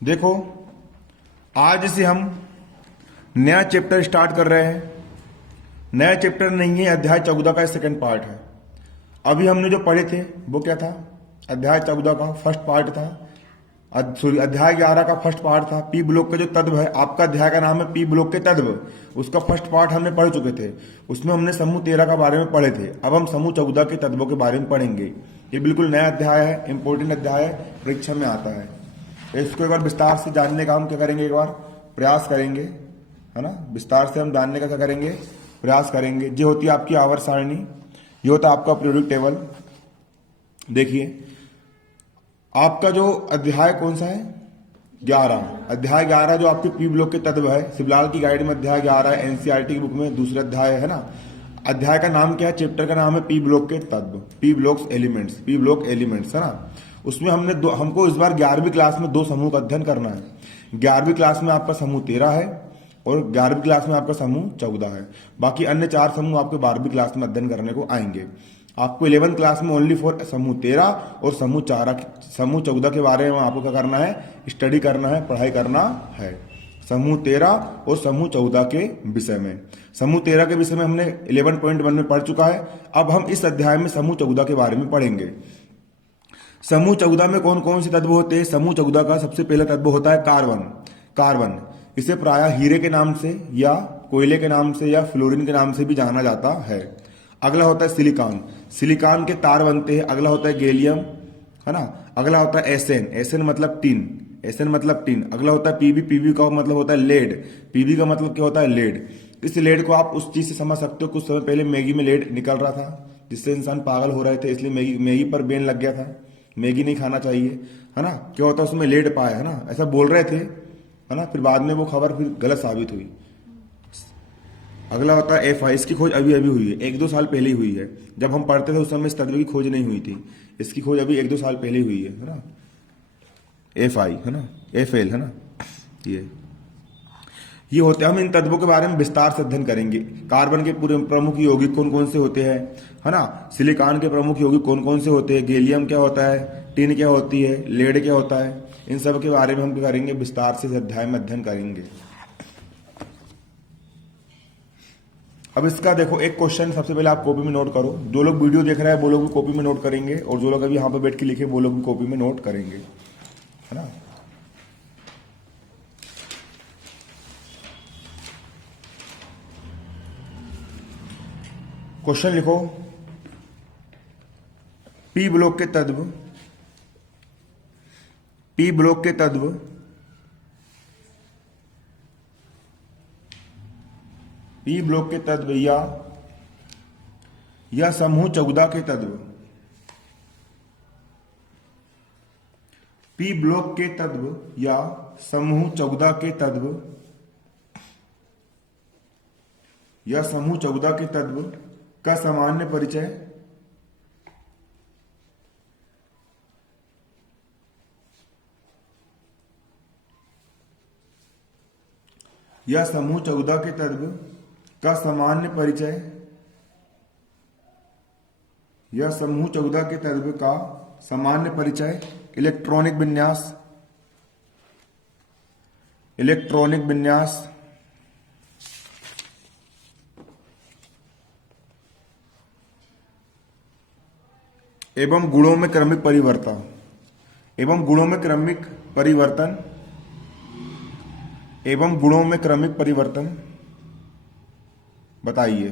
देखो, आज से हम नया चैप्टर स्टार्ट कर रहे हैं। नया चैप्टर नहीं है, अध्याय 14 का सेकंड पार्ट है। अभी हमने जो पढ़े थे वो क्या था? अध्याय 14 का फर्स्ट पार्ट था। सॉरी, अध्याय 11 का फर्स्ट पार्ट था। पी ब्लॉक का जो तत्व है, आपका अध्याय का नाम है पी ब्लॉक के तत्व, उसका फर्स्ट पार्ट हमने पढ़ चुके थे। उसमें हमने समूह 13 का बारे में पढ़े थे। अब हम समूह 14 के तत्वों के बारे में पढ़ेंगे। ये बिल्कुल नया अध्याय है, इंपॉर्टेंट अध्याय है, परीक्षा में आता है। इसको एक बार विस्तार से जानने का हम क्या करेंगे, एक बार प्रयास करेंगे, है ना। विस्तार से हम जानने का क्या करेंगे, प्रयास करेंगे। ये होती है आपकी आवर्त सारणी, ये होता है आपका पीरियोडिक टेबल। देखिए, आपका जो अध्याय कौन सा है? 11। अध्याय 11 जो आपके पी ब्लॉक के तत्व है, शिवलाल की गाइड में अध्याय 11 है, एनसीईआरटी की बुक में दूसरा अध्याय है ना। अध्याय का नाम क्या है? चैप्टर का नाम है पी ब्लॉक के तत्व, P block elements, P block elements, है ना। उसमें हमको इस बार 11वीं क्लास में 2 समूह का अध्ययन करना है। 11वीं क्लास में आपका समूह 13 है और 11वीं क्लास में आपका समूह 14 है। बाकी अन्य 4 समूह आपके 12वीं क्लास में अध्ययन करने को आएंगे। आपको 11th क्लास में ओनली फॉर समूह 13 और समूह 14 के बारे में आपको क्या करना है? स्टडी करना है, पढ़ाई करना है। समूह 13 और समूह 14 के विषय में। समूह 13 के विषय में हमने 11.1 में पढ़ चुका है। अब हम इस अध्याय में समूह 14 के बारे में पढ़ेंगे। समूह 14 में कौन कौन से तत्व होते हैं? समूह 14 का सबसे पहला तत्व होता है कार्बन। कार्बन, इसे प्रायः हीरे के नाम से या कोयले के नाम से या फ्लोरीन के नाम से भी जाना जाता है। अगला होता है सिलिकॉन, सिलिकॉन के तार बनते हैं। अगला होता है गैलियम, है ना। अगला होता है एसएन, एसएन मतलब टिन, एसएन मतलब टिन। अगला होता है पीबी, पीबी का मतलब होता है लेड, पीबी का मतलब क्या होता है? लेड। इस लेड को आप उस चीज से समझ सकते हो, कुछ समय पहले मैगी में लेड निकल रहा था जिससे इंसान पागल हो रहे थे, इसलिए मैगी पर बैन लग गया था, मैगी नहीं खाना चाहिए, है ना। क्या होता है? उसमें लेड पाया, है ना, ऐसा बोल रहे थे, है ना। फिर बाद में वो खबर फिर गलत साबित हुई। अगला होता है F, इसकी खोज अभी अभी हुई है, 1-2 साल पहले ही हुई है। जब हम पढ़ते थे उस समय इस तत्व की खोज नहीं हुई थी, इसकी खोज अभी 1-2 साल पहले हुई है ना। Fi, है ना, Fl, है ना। ये होते हैं। हम इन तत्वों के बारे में विस्तार से अध्ययन करेंगे। कार्बन के पूरे प्रमुख यौगिक कौन कौन से होते हैं, है ना। सिलिकॉन के प्रमुख यौगिक कौन कौन से होते हैं, गैलियम क्या होता है, टिन क्या होती है, लेड क्या होता है, इन सब के बारे में हम क्या करेंगे, विस्तार से इस अध्याय में अध्ययन करेंगे। अब इसका देखो, एक क्वेश्चन सबसे पहले आप कॉपी में नोट करो। जो लोग वीडियो देख रहे हैं वो लोग भी कॉपी में नोट करेंगे, और जो लोग अभी यहाँ पे बैठ के लिखे वो लोग भी कॉपी में नोट करेंगे, है ना। क्वेश्चन लिखो, पी ब्लॉक के तत्व, पी ब्लॉक के तत्व पी ब्लॉक के तत्व या समूह 14 के तत्व, पी ब्लॉक के तत्व या समूह 14 के तत्व या समूह 14 के तत्व का सामान्य परिचय या समूह 14 के तत्व का सामान्य परिचय या समूह 14 के तत्व का सामान्य परिचय, इलेक्ट्रॉनिक विन्यास, इलेक्ट्रॉनिक विन्यास, एवं गुणों में क्रमिक परिवर्तन, एवं गुणों में क्रमिक परिवर्तन, एवं गुणों में क्रमिक परिवर्तन बताइए,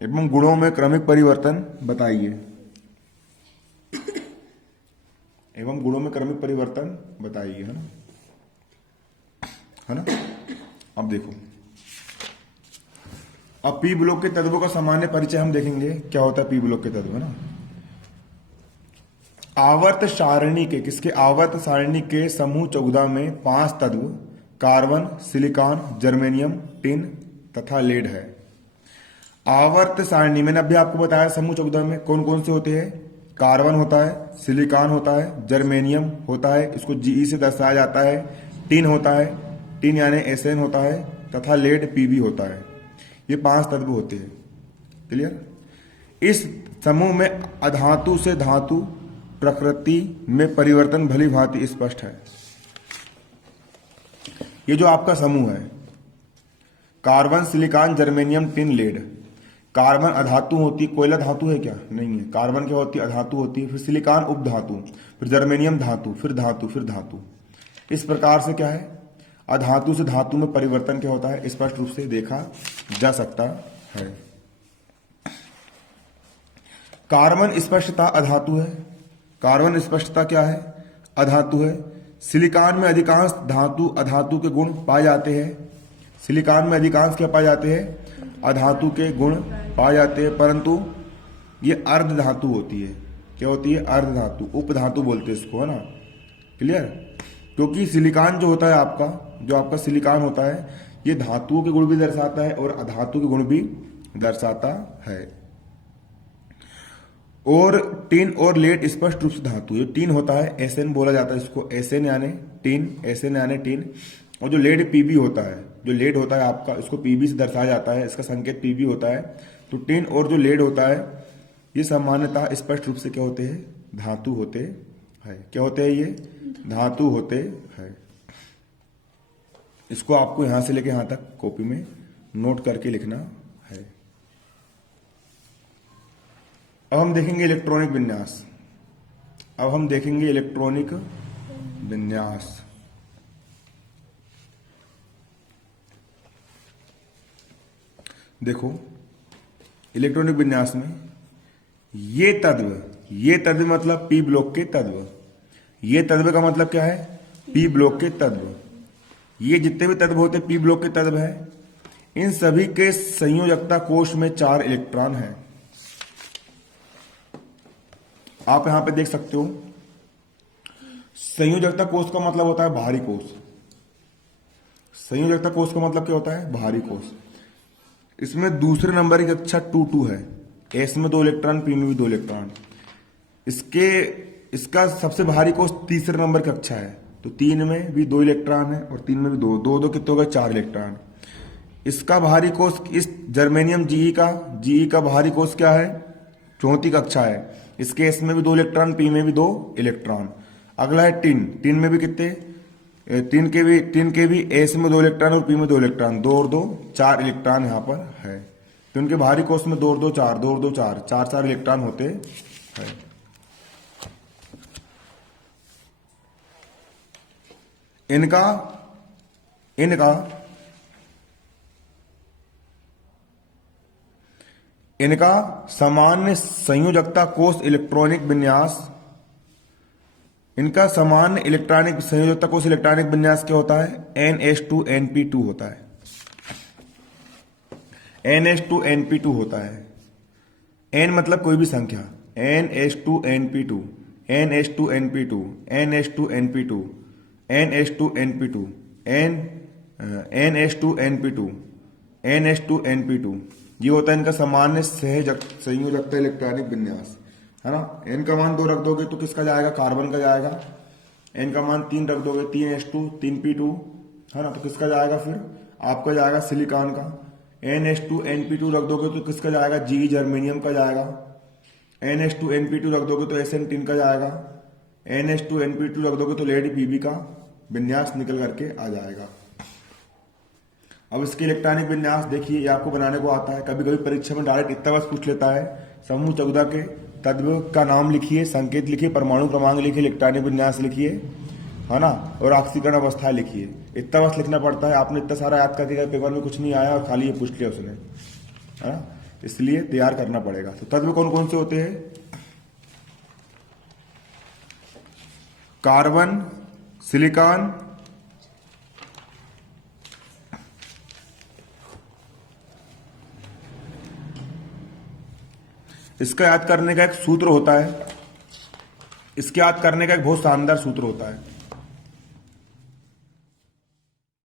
एवं गुणों में क्रमिक परिवर्तन बताइए, एवं गुणों में क्रमिक परिवर्तन बताइए, है ना, है ना। अब देखो, अब पी ब्लॉक के तत्वों का सामान्य परिचय हम देखेंगे, क्या होता है पी ब्लॉक के तत्व, है ना। आवर्त सारणी के, किसके? आवर्त सारणी के समूह 14 में 5 तत्व कार्बन, सिलिकॉन, जर्मेनियम, टिन तथा लेड है। आवर्त सारणी मैंने अभी आपको बताया, समूह 14 में कौन कौन से होते हैं? कार्बन होता है, सिलिकॉन होता है, जर्मेनियम होता है, इसको Ge से दर्शाया जाता है, टिन होता है, टिन यानी Sn होता है, तथा लेड Pb होता है। ये 5 तत्व होते हैं, क्लियर। इस समूह में अधातु से धातु प्रकृति में परिवर्तन भली भांति स्पष्ट है। ये जो आपका समूह है, carbon, silicon, germanium, tin, lead. कार्बन अधातु होती, कोयला धातु है क्या? नहीं है। कार्बन क्या होती है? अधातु होती है। फिर सिलिकॉन उपधातु, फिर जर्मेनियम धातु, फिर धातु, फिर धातु। इस प्रकार से क्या है, अधातु से धातु में परिवर्तन क्या होता है, स्पष्ट रूप से देखा जा सकता है। कार्बन स्पष्टता अधातु है। कार्बन स्पष्टता क्या है? अधातु है। सिलिकॉन में अधिकांश धातु अधातु के गुण पाए जाते हैं। सिलिकॉन में अधिकांश क्या पाए जाते हैं? अधातु के गुण पाए जाते हैं, परंतु ये अर्ध धातु होती है। क्या होती है? अर्ध धातु, उपधातु बोलते हैं इसको, है ना? क्लियर? क्योंकि सिलिकॉन जो होता है आपका, जो आपका सिलिकॉन होता है, ये धातुओं के गुण भी दर्शाता है और अधातु के गुण भी दर्शाता है। और टिन और लेड स्पष्ट रूप से धातु। ये टिन होता है, एसएन बोला जाता है इसको, एसएन यानी टिन, एसएन यानी टिन। और जो लेड पीबी होता है, जो लेड होता है आपका, इसको पीबी से दर्शाया जाता है, इसका संकेत पीबी होता है। तो टिन और जो लेड होता है, ये सामान्यतः स्पष्ट रूप से क्या होते हैं? धातु होते हैं। क्या होते हैं? ये धातु होते हैं। इसको आपको यहां से लेके यहां तक कॉपी में नोट करके लिखना है। अब हम देखेंगे इलेक्ट्रॉनिक विन्यास। अब हम देखेंगे इलेक्ट्रॉनिक विन्यास। देखो, इलेक्ट्रॉनिक विन्यास में ये तत्व मतलब पी ब्लॉक के तत्व। ये तत्व का मतलब क्या है? पी ब्लॉक के तत्व। ये जितने भी तत्व होते हैं पी ब्लॉक के तत्व है। इन सभी के संयोजकता कोश में 4 इलेक्ट्रॉन है। आप यहां पे देख सकते हो, संयोजकता कोश का मतलब होता है बाहरी कोश। संयोजकता कोश का मतलब क्या होता है? बाहरी कोश। इसमें दूसरे नंबर की कक्षा 2 है। एस में 2 इलेक्ट्रॉन, पी में भी 2 इलेक्ट्रॉन। इसका सबसे भारी कोश तीसरे नंबर की कक्षा है। तो 3 में भी 2 इलेक्ट्रॉन है और 3 में भी 2 कितने हो गए? 4 इलेक्ट्रॉन। इसका भारी कोश, इस जर्मेनियम जीई का भारी कोश क्या है? 4थी कक्षा है। इसके एस में भी 2 इलेक्ट्रॉन, पी में भी 2 इलेक्ट्रॉन। अगला है टिन। टिन में भी कितने? टिन के भी एस में 2 इलेक्ट्रॉन और पी में 2 इलेक्ट्रॉन। 2 और 2 4 इलेक्ट्रॉन यहाँ पर है। तो इनके भारी कोश में 2 और 2 4, 2 और 2 4, 4 इलेक्ट्रॉन होते हैं। इनका सामान्य संयोजकता कोश इलेक्ट्रॉनिक विन्यास, इनका सामान्य इलेक्ट्रॉनिक संयोजकता कोश इलेक्ट्रॉनिक विन्यास क्या होता है? NH2NP2 होता है। NH2NP2 होता है। N मतलब कोई भी संख्या, NH2NP2, NH2NP2, NH2NP2, NH2NP2, NH2NP2, NH2NP2। ये होता है इनका सामान्य संयोजकता इलेक्ट्रॉनिक विन्यास, है ना? n का मान 2 रख दोगे तो किसका जाएगा? कार्बन का जाएगा। n का मान 3 रख दोगे, 3H2, 3P2, है ना? तो किसका जाएगा? फिर आपका जाएगा सिलिकॉन का। NH2NP2 रख दोगे तो किसका जाएगा? जी जर्मेनियम का जाएगा। NH2NP2 रख दोगे तो SN टिन का जाएगा। NH2NP2 रख दोगे तो लेड पीबी का विन्यास निकल करके आ जाएगा। अब इसके इलेक्ट्रॉनिक विन्यास देखिए, ये आपको बनाने को आता है। कभी कभी परीक्षा में डायरेक्ट इतना बस पूछ लेता है, समूह 14 के तत्व का नाम लिखिए, संकेत लिखिए, परमाणु क्रमांक लिखिए, इलेक्ट्रॉनिक विन्यास लिखिए, है ना? और ऑक्सीकरण अवस्था लिखिए। इतना बस लिखना पड़ता है। आपने इतना सारा याद कर दिया, पेपर में कुछ नहीं आया और खाली ये पूछ लिया उसने, है ना? इसलिए तैयार करना पड़ेगा। तो तत्व कौन कौन से होते हैं? कार्बन, सिलिकॉन, इसका याद करने का एक सूत्र होता है। इसके याद करने का एक बहुत शानदार सूत्र होता है।